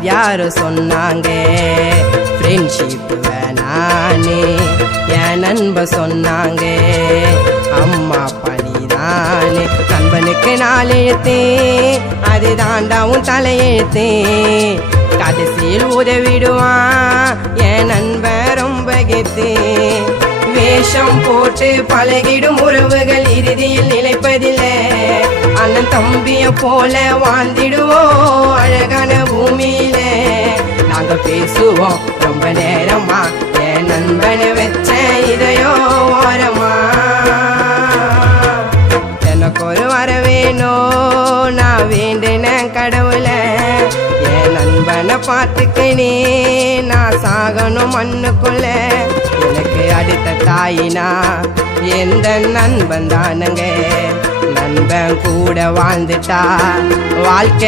யார் யாரு சொன்னாங்க ஃப்ரெண்ட்ஷிப் வேணானே என் நண்ப சொன்னாங்க அம்மா பணிதானே நண்பனுக்கு நாள் எழுத்தேன் அது தாண்டாவும் தலையெழுத்தேன் கடைசியில் உதவிடுவான் என் நண்பன் ரொம்ப கெத்தேன் வேஷம் போட்டு பழகிடும் உறவுகள் இறுதியில் நிலைப்பதில்லை அண்ணன் தம்பிய போல வாழ்ந்திடுவோம் அழகான பூமியில நாங்க பேசுவோம் ரொம்ப நேரமா என் நண்பனை வச்ச இதயோ ஓரமா எனக்கு ஒரு வர வேணும் நான் வேண்டின கடவுள என் நண்பனை பார்த்துக்கினே நான் சாகணும் மண்ணுக்குள்ள எனக்கு அடுத்த தாயினா எந்த நண்பன் தானுங்க நண்பன் கூட வாழ்ந்துட்டா வாழ்க்கை